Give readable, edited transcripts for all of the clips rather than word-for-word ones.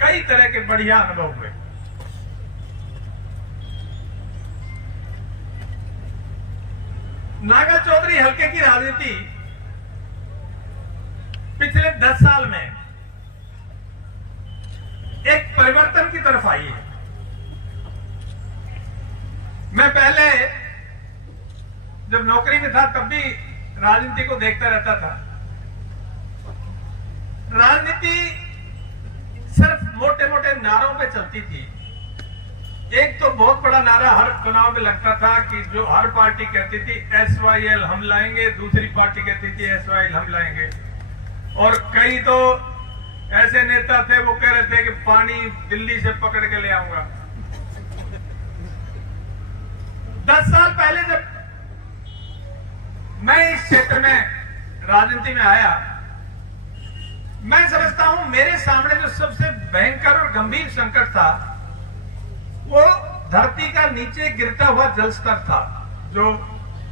कई तरह के बढ़िया अनुभव हुए। नागा चौधरी हल्के की राजनीति पिछले 10 साल में एक परिवर्तन की तरफ आई है। मैं पहले जब नौकरी में था तब भी राजनीति को देखता रहता था। राजनीति सिर्फ मोटे मोटे नारों पे चलती थी। एक तो बहुत बड़ा नारा हर चुनाव में लगता था कि जो हर पार्टी कहती थी SYL हम लाएंगे, दूसरी पार्टी कहती थी SYL हम लाएंगे। और कई तो ऐसे नेता थे वो कह रहे थे कि पानी दिल्ली से पकड़ के ले आऊंगा। 10 साल पहले जब मैं इस क्षेत्र में राजनीति में आया, मैं समझता हूं मेरे सामने जो सबसे भयंकर और गंभीर संकट था वो धरती का नीचे गिरता हुआ जल स्तर था जो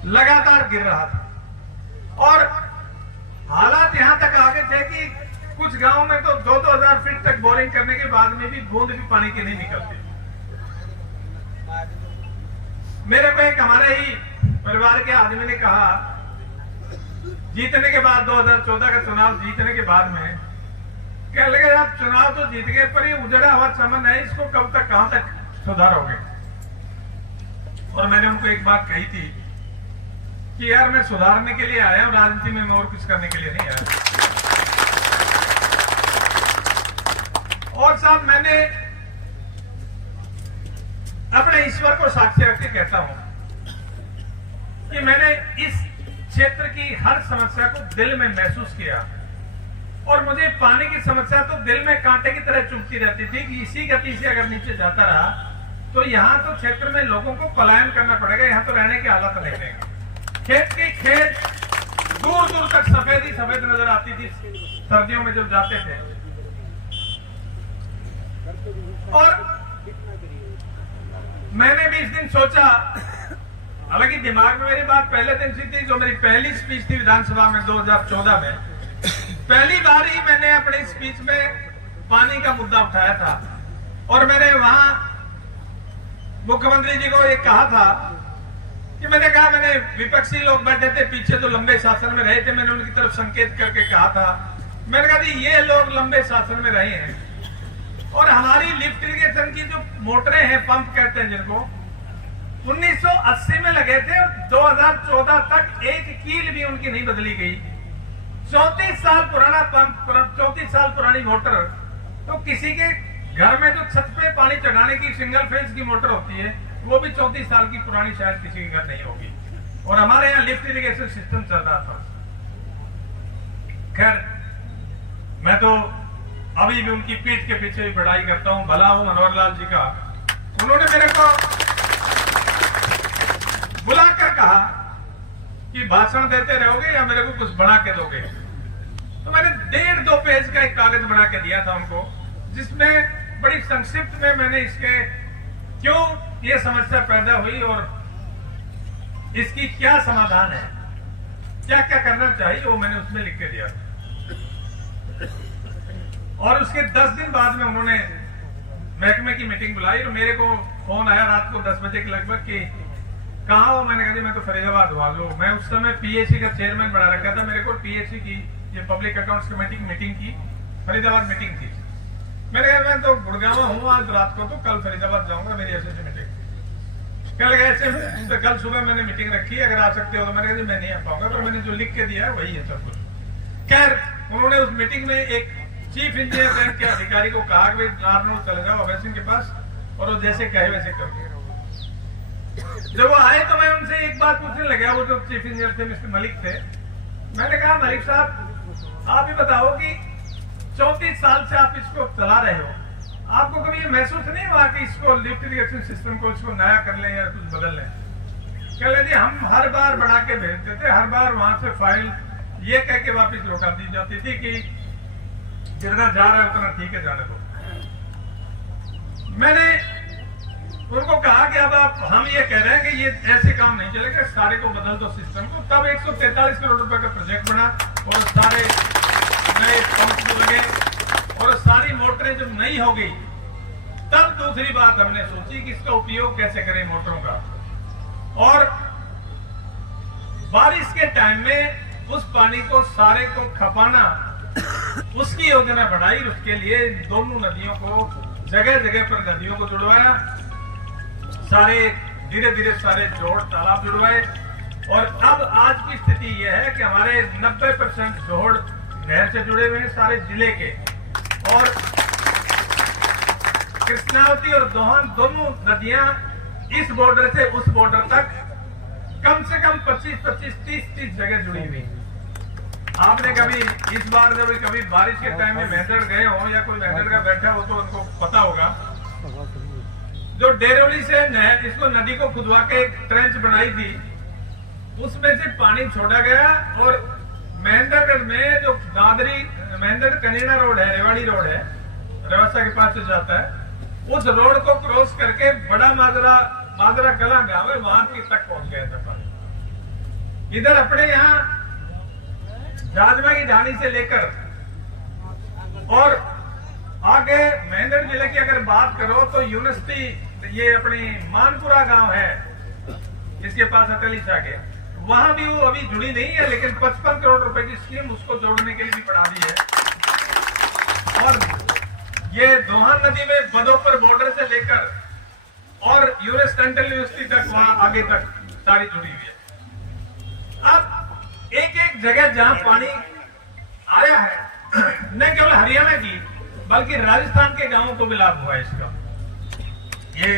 लगातार गिर रहा था। और हालात यहां तक आ गए थे कि कुछ गांवों में तो 2-2 हजार फीट तक बोरिंग करने के बाद में भी बूंद भी पानी की नहीं निकलती। मेरे को एक हमारे ही परिवार के आदमी ने कहा, जीतने के बाद 2014 का चुनाव जीतने के बाद में क्या लगे, आप चुनाव तो जीत गए पर ये उजड़ा हुआ चमन है, इसको कब तक कहां तक सुधारोगे। और मैंने उनको एक बात कही थी कि यार मैं सुधारने के लिए आया हूं राजनीति में, मैं और कुछ करने के लिए नहीं आया। और साहब मैंने अपने ईश्वर को साक्षी रख के कहता हूं कि मैंने इस क्षेत्र की हर समस्या को दिल में महसूस किया। और मुझे पानी की समस्या तो दिल में कांटे की तरह चुभती रहती थी कि इसी गति से अगर नीचे जाता रहा तो यहाँ तो क्षेत्र में लोगों को पलायन करना पड़ेगा, यहाँ तो रहने की हालत नहीं रहेगी। खेत की खेत दूर दूर तक सफेद ही सफेद नजर आती थी सर्दियों में जब जाते थे। और मैंने भी इस दिन सोचा, हालांकि दिमाग में मेरी बात पहले दिन से थी, जो मेरी पहली स्पीच थी विधानसभा में 2014 में, पहली बार ही मैंने अपनी स्पीच में पानी का मुद्दा उठाया था। और मैंने वहां मुख्यमंत्री जी को ये कहा था कि मैंने विपक्षी लोग बैठे थे पीछे जो लंबे शासन में रहे थे, मैंने उनकी तरफ संकेत करके कहा था, मैंने कहा जी ये लोग लंबे शासन में रहे हैं और हमारी लिफ्ट इरिगेशन की जो मोटरें हैं, पंप कहते हैं जिनको, 1980 में लगे थे और 2014 तक एक कील भी उनकी नहीं बदली गई। 34 साल पुराना पंप, 34 साल पुरानी मोटर, तो किसी के घर में जो छत पे पानी चढ़ाने की सिंगल फेज की मोटर होती है वो भी 34 साल की पुरानी शायद किसी के घर नहीं होगी। और हमारे यहाँ लिफ्ट इरिगेशन सिस्टम चल रहा था। खैर मैं तो अभी भी उनकी पीठ के पीछे भी बड़ाई करता हूं, भला हूं मनोहर लाल जी का। उन्होंने मेरे को बुलाकर कहा कि भाषण देते रहोगे या मेरे को कुछ बना के दोगे। तो मैंने 1.5-2 पेज का एक कागज बना के दिया था उनको, जिसमें बड़ी संक्षिप्त में मैंने इसके क्यों ये समस्या पैदा हुई और इसकी क्या समाधान है, क्या क्या करना चाहिए, वो मैंने उसमें लिख के दिया। और उसके 10 दिन बाद में उन्होंने महकमे की मीटिंग बुलाई और मेरे को फोन आया रात को 10 बजे के लगभग कि कहाँ हो। मैंने कहा मैं तो फरीदाबाद हुआ। लो, मैं उस समय पीएचसी का चेयरमैन बना रखा था। मेरे को पीएचसी की ये पब्लिक अकाउंट्स कमेटी की मीटिंग की, फरीदाबाद मीटिंग थी। मैंने कहा मैं तो गुड़गांव हूँ आज रात को, तो कल फरीदाबाद जाऊंगा, मेरी ऐसे मीटिंग। क्या लगा ऐसे तो कल सुबह मैंने मीटिंग रखी, अगर आ सकते हो तो। मैंने कहा मैं नहीं आ पाऊंगा, पर मैंने जो लिख के दिया है वही है सब कुछ। खैर उन्होंने उस मीटिंग में एक चीफ इंजीनियर बैंक के अधिकारी को कहा कि नारनौल चले जाओ अभय सिंह के पास, और वो जैसे कहे वैसे करो। जब वो आए तो मैं उनसे एक बात पूछने लगा, वो जो चीफ इंजीनियर थे मिस्टर मलिक थे। मैंने कहा मलिक साहब आप ही बताओ कि 34 साल से आप इसको चला रहे हो, आपको कभी ये महसूस नहीं हुआ कि इसको लिफ्ट इरिगेशन सिस्टम को इसको नया कर लें या कुछ बदल लें? कह लें जी हम हर बार बना के भेजते थे, हर बार वहां से फाइल ये कह के वापिस लौटा दी जाती थी कि जितना जा रहा है उतना ठीक है, जाने दो। मैंने उनको कहा कि अब आप हम ये कह रहे हैं कि ये ऐसे काम नहीं चलेगा, सारे को बदल दो सिस्टम को। तब 143 करोड़ रुपए का प्रोजेक्ट बना और सारे नए पंप लगे और सारी मोटर मोटरें जब नहीं हो गई, तब दूसरी बात हमने सोची कि इसका उपयोग कैसे करें मोटरों का। और बारिश के टाइम में उस पानी को सारे को खपाना, उसकी योजना बढ़ाई। उसके लिए दोनों नदियों को, जगह जगह पर नदियों को जुड़वाया, सारे धीरे धीरे सारे जोड़ तालाब जुड़वाए। और अब आज की स्थिति यह है कि हमारे 90% जोड़ नहर से जुड़े हुए हैं सारे जिले के। और कृष्णावती और दोहन दोनों नदियां इस बॉर्डर से उस बॉर्डर तक कम से कम 25-25, 30 जगह जुड़ी हुई। आपने कभी इस बार जब कभी बारिश के टाइम में मेहंदड़ गए हो या कोई मेहंदड़ का बैठा हो तो उनको पता होगा, जो डेरोली से नहर, इसको नदी को खुदवा के एक ट्रेंच बनाई थी, उसमें से पानी छोड़ा गया और महेंद्रगढ़ में जो दादरी महेंद्र कनीना रोड है, रेवाड़ी रोड है, रेवासा के पास से जाता है, उस रोड को क्रॉस करके बड़ा माजरा कला गांव है, वहां की तक पहुंच गया था पानी। इधर अपने यहाँ जाजमा की ढाणी से लेकर और आगे महेंद्र जिले की अगर बात करो तो यूनिवर्सिटी, ये अपनी मानपुरा गांव है, इसके पास अटली के, वहां भी वो अभी जुड़ी नहीं है, लेकिन 55 करोड़ रुपए की स्कीम उसको जोड़ने के लिए भी बढ़ा दी है। और ये दोहन नदी में बदोपर बॉर्डर से लेकर और यूएस सेंट्रल यूनिवर्सिटी तक, वहां आगे तक सारी जुड़ी हुई है। अब एक एक जगह जहां पानी आया है, न केवल हरियाणा की बल्कि राजस्थान के गांवों को भी लाभ हुआ है इसका। ये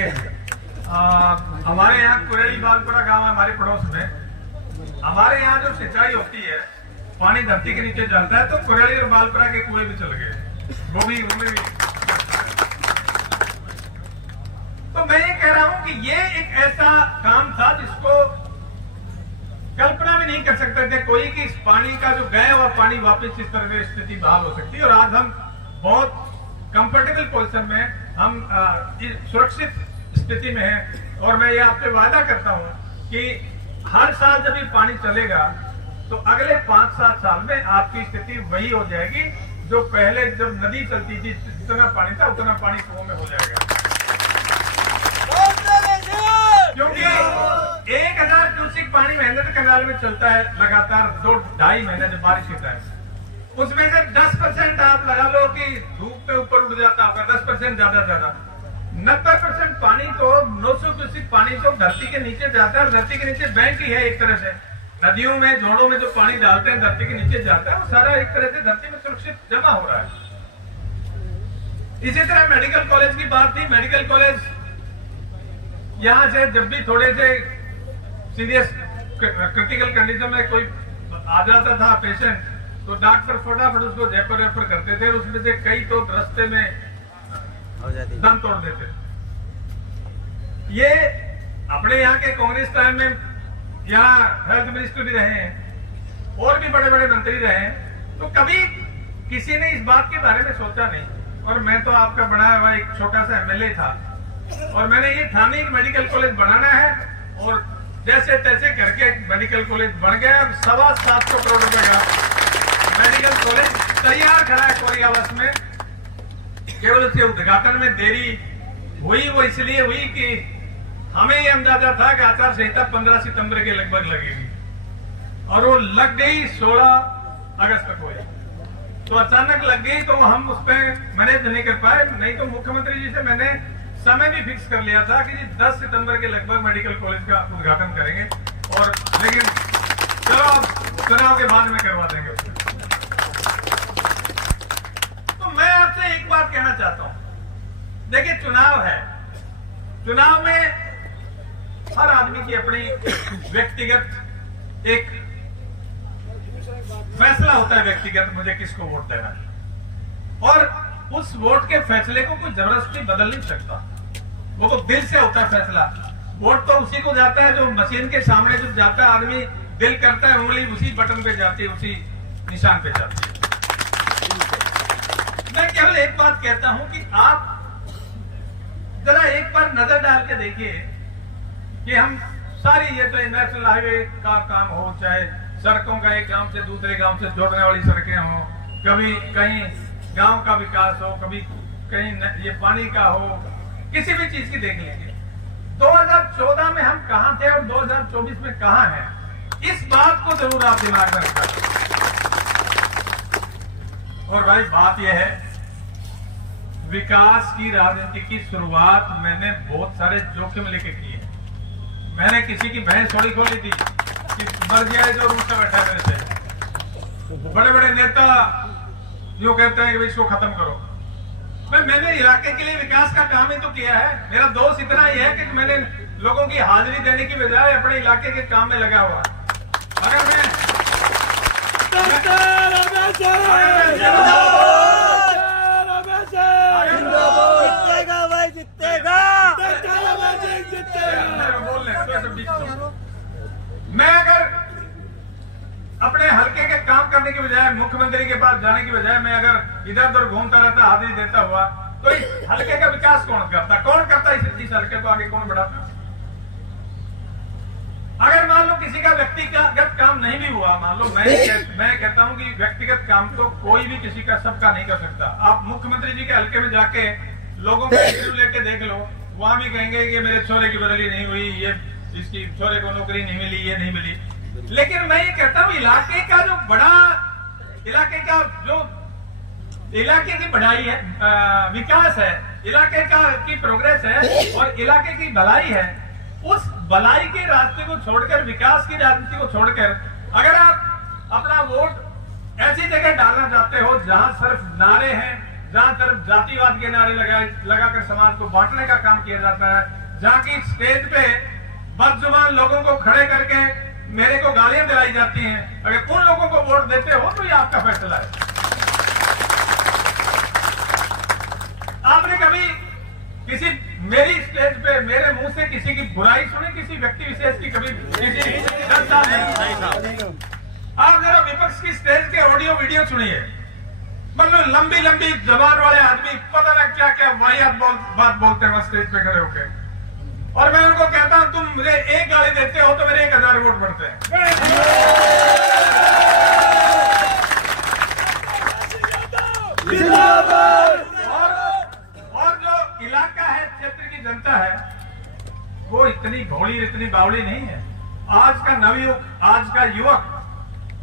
हमारे यहाँ कुरेली बालपुरा गांव है, हमारे पड़ोस में। हमारे यहाँ जो सिंचाई होती है, पानी धरती के नीचे जाता है, तो कुरेली और बालपुरा के कुएं भी चल गए, वो भी उनमें भी। तो मैं ये कह रहा हूं कि ये एक ऐसा काम था जिसको कल्पना भी नहीं कर सकते थे कोई कि इस पानी का जो गए और पानी वापस इस तरह की स्थिति बहाल हो सकती है। और आज हम बहुत कंफर्टेबल पोजीशन में, हम सुरक्षित स्थिति में है। और मैं ये आपसे वादा करता हूं कि हर साल जब ये पानी चलेगा तो अगले 5-7 साल में आपकी स्थिति वही हो जाएगी जो पहले जब नदी चलती थी, जितना पानी था उतना पानी कुओं में हो जाएगा। क्योंकि 1000 क्यूसेक पानी महेंद्र कैनाल में चलता है लगातार 2-2.5 महीने जब बारिश होता है, उसमें से 10% आप लगा लो कि धूप पे ऊपर उड़ जाता होगा, 10% ज्यादा 90% पानी तो 900 क्यूसेक पानी तो धरती के नीचे जाता है। धरती के नीचे बैंक ही है एक तरह से, नदियों में जोड़ों में जो पानी डालते हैं धरती के नीचे जाता है, वो सारा एक तरह से धरती में सुरक्षित जमा हो रहा है। इसी तरह मेडिकल कॉलेज की बात थी। मेडिकल कॉलेज यहां से जब भी थोड़े से सीरियस क्रिटिकल कंडीशन में कोई आ जाता था पेशेंट, तो डॉक्टर फटाफट उसको जयपुर रेफर करते थे। उसमें से कई तो रास्ते में दम तोड़ देते। ये अपने यहाँ के कांग्रेस टाइम में यहाँ हेल्थ मिनिस्टर भी रहे हैं और भी बड़े बड़े मंत्री रहे हैं, तो कभी किसी ने इस बात के बारे में सोचा नहीं। और मैं तो आपका बनाया हुआ एक छोटा सा एमएलए था और मैंने ये ठानी एक मेडिकल कॉलेज बनाना है, और जैसे तैसे करके मेडिकल कॉलेज बन गया। 725 करोड़ रुपए का मेडिकल कॉलेज तैयार खड़ा है कोरियावास में। केवल उसके उद्घाटन में देरी हुई, वो इसलिए हुई कि हमें ये अंदाजा था कि आचार संहिता 15 सितंबर के लगभग लगेगी, और वो लग गई 16 अगस्त को। तो अचानक लग गई तो हम उस पर मैनेज नहीं कर पाए। नहीं तो मुख्यमंत्री जी से मैंने समय भी फिक्स कर लिया था कि 10 सितंबर के लगभग मेडिकल कॉलेज का उद्घाटन करेंगे, और लेकिन चलो अब चुनाव के बाद में करवा देंगे उसको। तो मैं आपसे एक बात कहना चाहता हूं, देखिए चुनाव है, चुनाव में हर आदमी की अपनी व्यक्तिगत एक फैसला होता है, व्यक्तिगत मुझे किसको वोट देना है, और उस वोट के फैसले को कोई जबरदस्ती बदल नहीं सकता। वो तो दिल से होता है फैसला। वोट तो उसी को जाता है जो मशीन के सामने जो जाता है, आदमी दिल करता है, उंगली उसी बटन पे जाती है, उसी निशान पे जाती है। मैं केवल एक बात कहता हूं कि आप जरा एक बार नजर डाल के देखिए कि हम सारी ये तो नेशनल हाईवे का काम हो, चाहे सड़कों का एक गांव से दूसरे गांव से जोड़ने वाली सड़कें हो, कभी कहीं गांव का विकास हो, कभी कहीं ये पानी का हो, किसी भी चीज की देख लीजिए। 2014 में हम कहां थे और 2024 में कहां हैं, इस बात को जरूर आप दिमाग में रखें। और भाई बात यह है, विकास की राजनीति की शुरुआत मैंने बहुत सारे जोखिम लेके की है। मैंने किसी की भैंस थोड़ी खोली थी कि मर गया है जो रूट से बैठा मेरे से। बड़े बड़े नेता जो कहते हैं कि इसको खत्म करो, मैंने इलाके के लिए विकास का काम ही तो किया है। मेरा दोस्त इतना ही है कि मैंने लोगों की हाजिरी देने की बजाय अपने इलाके के काम में लगा हुआ। अगर मैं मैं अगर अपने हल्के के काम करने की बजाय, मुख्यमंत्री के पास जाने की बजाय मैं अगर इधर उधर घूमता रहता, हाजिरी देता हुआ, तो इस हल्के का विकास कौन करता इस हल्के को आगे कौन बढ़ाता? अगर मान लो किसी का व्यक्तिगत काम नहीं भी हुआ, मान लो मैं कहता हूं कि व्यक्तिगत काम तो कोई भी किसी का सबका नहीं कर सकता। आप मुख्यमंत्री जी के हल्के में जाके लोगों का इंटरव्यू लेके देख लो, वहां भी कहेंगे कि मेरे छोरे की बदली नहीं हुई, ये इसकी छोरे को नौकरी नहीं मिली, ये नहीं मिली। लेकिन मैं ये कहता हूं इलाके का जो बड़ा, इलाके का जो इलाके की बढ़ाई है, विकास है, इलाके का की प्रोग्रेस है और इलाके की भलाई है, उस भलाई के रास्ते को छोड़कर, विकास की राजनीति को छोड़कर अगर आप अपना वोट ऐसी जगह डालना चाहते हो जहां सिर्फ नारे हैं, जहां सिर्फ जातिवाद के नारे लगाकर समाज को बांटने का काम किया जाता है, जहां की स्टेज पे बदजुबान लोगों को खड़े करके मेरे को गालियां दिलाई जाती हैं, अगर उन लोगों को वोट देते हो तो ये आपका फैसला है। आपने कभी किसी मेरी स्टेज पे मेरे मुंह से किसी की बुराई सुनी, किसी व्यक्ति विशेष की? कभी किसी आप जरा विपक्ष की स्टेज के ऑडियो वीडियो सुनिए, मतलब लंबी लंबी जबान वाले आदमी पता ना क्या क्या वाहियात बात बोलते हैं स्टेज पे खड़े होकर, और मैं उनको कहता हूं तुम मुझे एक गाली देते हो तो मेरे 1000 वोट बढ़ते हैं। और जो इलाका है, क्षेत्र की जनता है, वो इतनी भोली, इतनी बावली नहीं है। आज का नवयुग, आज का युवक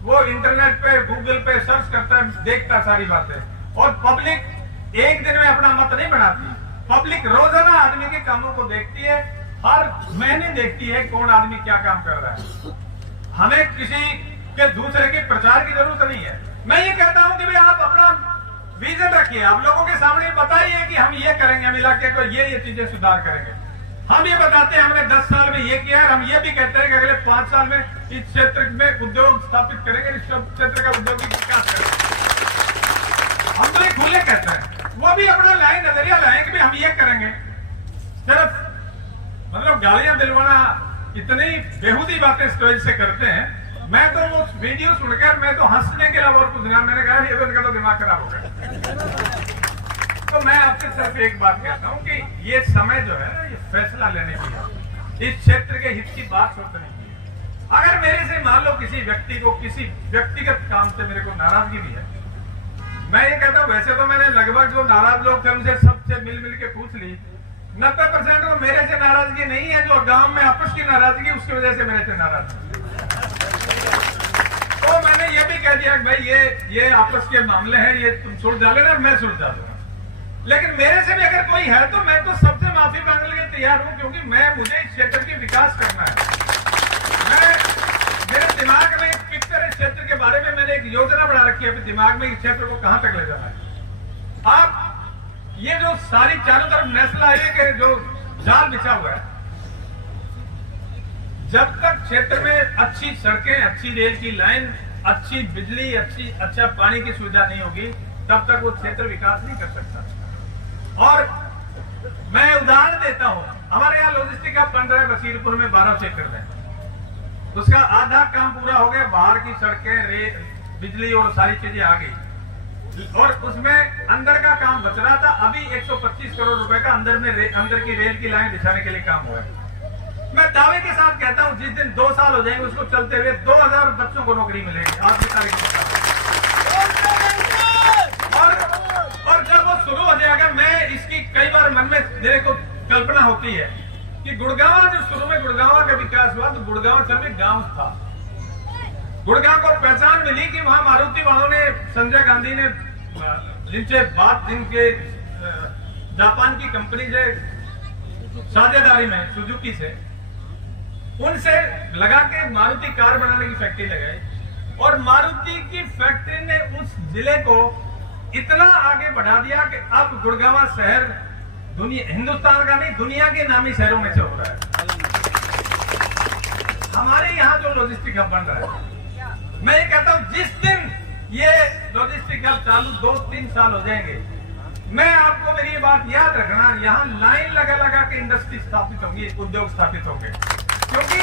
वो इंटरनेट पे, गूगल पे सर्च करता है, देखता सारी बातें, और पब्लिक एक दिन में अपना मत नहीं बनाती। पब्लिक रोजाना आदमी के कामों को देखती है, हर महीने देखती है कौन आदमी क्या काम कर रहा है। हमें किसी के दूसरे के प्रचार की जरूरत नहीं है। मैं ये कहता हूं कि भाई आप अपना विजन रखिए, आप लोगों के सामने बताइए कि हम ये करेंगे, हम इलाके को ये चीजें सुधार करेंगे। हम ये बताते हैं हमने 10 साल में ये किया है, हम ये भी कहते हैं कि अगले 5 साल में इस क्षेत्र में उद्योग स्थापित करेंगे, इस क्षेत्र का औद्योगिक विकास करेंगे। हम तो ये खुले कहते हैं, वो भी अपना लाइन नजरिया लाए कि भाई हम ये करेंगे। सिर्फ मतलब गालियां दिलवाना, इतनी बेहूदी बातें स्टेज से करते हैं। मैं तो वो वीडियो सुनकर मैं तो हंसने के अलावा और कुछ नहीं, मैंने कहा ये तो दिमाग खराब हो गया। तो मैं आपसे सिर्फ एक बात कहता हूं कि ये समय जो है ये फैसला लेने की है, इस क्षेत्र के हित की बात सोचने की है। अगर मेरे से मान लो किसी व्यक्ति को किसी व्यक्तिगत काम से मेरे को नाराजगी भी है, मैं ये कहता हूं वैसे तो मैंने लगभग जो नाराज लोग थे उनसे सबसे मिल के पूछ ली, 90% को मेरे से नाराजगी नहीं है, जो गांव में आपस की नाराजगी उसकी वजह से मेरे से नाराज है। तो मैंने ये भी कह दिया कि भाई ये आपस के मामले हैं, ये तुम सुलझा लेना, मैं सुलझा दूंगा। लेकिन मेरे से भी अगर कोई है तो मैं तो सबसे माफी मांगने के लिए तैयार हूं, क्योंकि मुझे इस क्षेत्र की विकास करना है। मेरे दिमाग में एक पिक्चर है क्षेत्र के बारे में, मैंने एक योजना बना रखी है अपने दिमाग में, इस क्षेत्र को कहां तक ले जाना है। आप ये जो सारी चारों तरफ नेशनल हाईवे के जो जाल बिछा हुआ है, जब तक क्षेत्र में अच्छी सड़कें, अच्छी रेल की लाइन, अच्छी बिजली, अच्छा पानी की सुविधा नहीं होगी, तब तक वो क्षेत्र विकास नहीं कर सकता। और मैं उदाहरण देता हूं, हमारे यहाँ लॉजिस्टिक हब बन रहा है बसीरपुर में 12 सेक्टर में, उसका आधा काम पूरा हो गया, बाहर की सड़कें, रेल, बिजली और सारी चीजें आ गई, और उसमें अंदर का काम बच रहा था। अभी 125 करोड़ रुपए का अंदर की रेल की लाइन बिछाने के लिए काम हुआ है। मैं दावे के साथ कहता हूं जिस दिन 2 साल हो जाएंगे उसको चलते हुए 2000 बच्चों को नौकरी मिलेगी आज की तारीख में। और जब वो शुरू हो जाएगा, मैं मेरे को कल्पना होती है कि गुड़गांव, जो शुरू में गुड़गांव का विकास हुआ, तो गुड़गांव असल में गांव था। गुड़गांव को पहचान मिली कि वहां मारुति वालों ने, संजय गांधी ने जिनसे बात, जिनके जापान की कंपनी से साझेदारी में सुजुकी से, उनसे लगा के मारुति कार बनाने की फैक्ट्री लगाई, और मारुति की फैक्ट्री ने उस जिले को इतना आगे बढ़ा दिया कि अब गुड़गांव शहर दुनिया, हिंदुस्तान का नहीं, दुनिया के नामी शहरों में से हो रहा है। हमारे यहाँ जो लॉजिस्टिक हब बन रहा है, मैं ये कहता हूँ जिस दिन ये लॉजिस्टिक हब चालू 2-3 साल हो जाएंगे, मैं आपको मेरी ये बात याद रखना, यहाँ लाइन लगा लगा के इंडस्ट्री स्थापित होंगी, उद्योग स्थापित होंगे, क्योंकि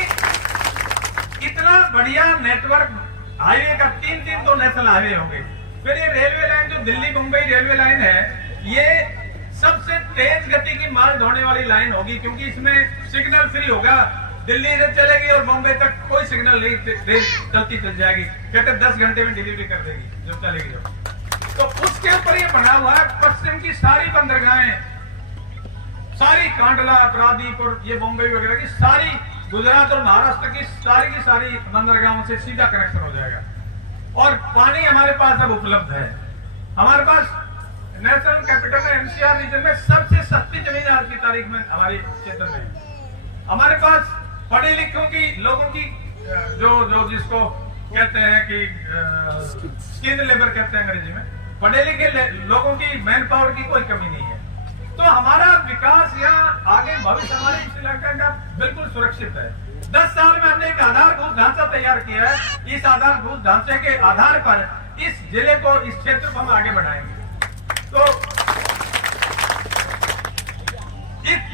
इतना बढ़िया नेटवर्क हाईवे का 3 तो नेशनल हाईवे होंगे। फिर ये रेलवे लाइन जो दिल्ली मुंबई रेलवे लाइन है, ये सबसे तेज गति की माल ढोने वाली लाइन होगी, क्योंकि इसमें सिग्नल फ्री होगा। दिल्ली से चलेगी और बॉम्बे तक कोई सिग्नल नहीं, रेल चलती चल जाएगी, कहते 10 घंटे में डिलीवरी कर देगी जब चलेगी जब। तो उसके ऊपर ये बना हुआ है। पश्चिम की सारी बंदरगाहें, सारी कांडला, प्रादीप और ये बॉम्बे वगैरह की सारी, गुजरात और महाराष्ट्र की सारी बंदरगाहों से सीधा कनेक्शन हो जाएगा। और पानी हमारे पास अब उपलब्ध है। हमारे पास नेशनल कैपिटल एनसीआर रीजन में सबसे सस्ती जमीन आज की तारीख में हमारे क्षेत्र में। हमारे पास पढ़े लिखों की लोगों की जो जिसको कहते हैं कि स्किल्ड लेबर कहते हैं अंग्रेजी में, पढ़े लिखे लोगों की मैन पावर की कोई कमी नहीं है। तो हमारा विकास यहाँ आगे भविष्य हमारे इस इलाके का बिल्कुल सुरक्षित है। 10 साल में हमने एक आधारभूत ढांचा तैयार किया है। इस आधारभूत ढांचे के आधार पर इस जिले को, इस क्षेत्र को हम आगे बढ़ाएंगे। तो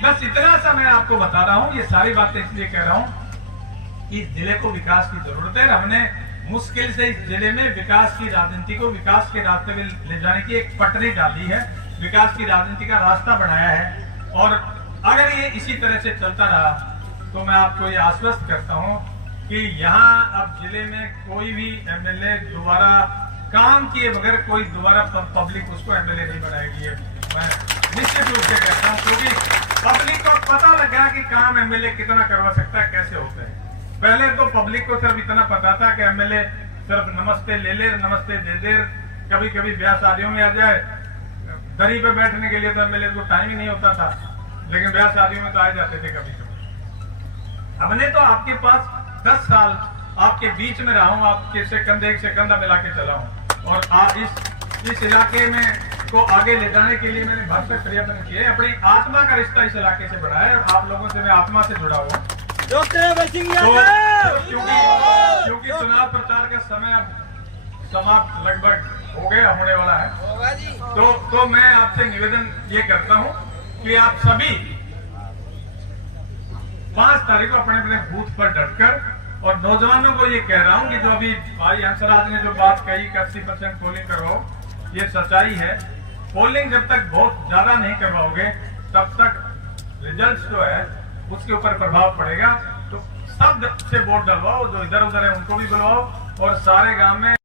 बस इतना सा मैं आपको बता रहा हूं, ये सारी बातें इसलिए कह रहा हूं कि इस जिले को विकास की जरूरत है। हमने मुश्किल से इस जिले में विकास की राजनीति को विकास के रास्ते में ले जाने की एक पटरी डाली है, विकास की राजनीति का रास्ता बनाया है। और अगर ये इसी तरह से चलता रहा तो मैं आपको ये आश्वस्त करता हूं कि यहाँ अब जिले में कोई भी एमएलए दोबारा काम किए बगैर कोई दोबारा पब्लिक उसको एमएलए नहीं बनाएगी। मैं निश्चित रूप से कहता हूँ, क्योंकि पब्लिक को पता लगा कि काम एमएलए कितना करवा सकता है, कैसे होता है। पहले तो पब्लिक को सिर्फ इतना पता था कि एमएलए सिर्फ नमस्ते ले ले, नमस्ते दे दे, कभी कभी ब्याह शादियों में आ जाए, दरी पे बैठने के लिए तो एमएलए को टाइम ही नहीं होता था, लेकिन ब्याह शादियों में तो आ जाते थे कभी कभी। हमने तो आपके पास 10 साल आपके बीच में रहा हूं, आपके से कंधा मिला के चला हूं, और इस इलाके में को आगे ले जाने के लिए मैंने भरसक प्रयत्न किए। अपनी आत्मा का रिश्ता इस इलाके से बढ़ाया है, और आप लोगों से मैं आत्मा से जुड़ा हुआ। क्योंकि चुनाव प्रचार का समय अब समाप्त लगभग हो गया, होने वाला है, तो मैं आपसे निवेदन ये करता हूं कि आप सभी 5 तारीख को अपने अपने बूथ पर डटकर, और नौजवानों को ये कह रहा हूं कि जो अभी भाई हंसराज ने जो बात कही कि 80% पोलिंग करवाओ, ये सच्चाई है। पोलिंग जब तक बहुत ज्यादा नहीं करवाओगे तब तक रिजल्ट जो है उसके ऊपर प्रभाव पड़ेगा। तो सब से वोट डलवाओ, जो इधर उधर है उनको भी बुलवाओ, और सारे गांव में